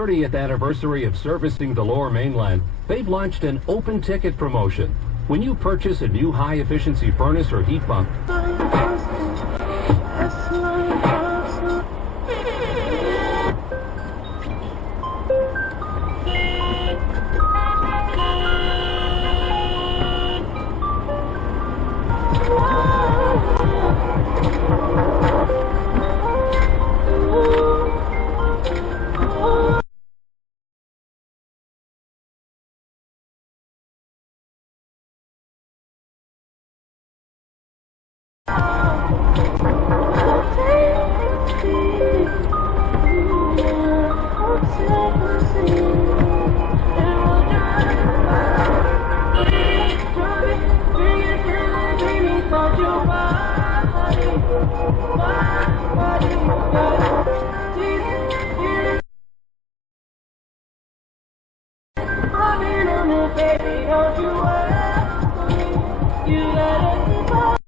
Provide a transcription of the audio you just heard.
30th anniversary of servicing the Lower Mainland, they've launched an open ticket promotion. When you purchase a new high-efficiency furnace or heat pump, baby, don't you worry.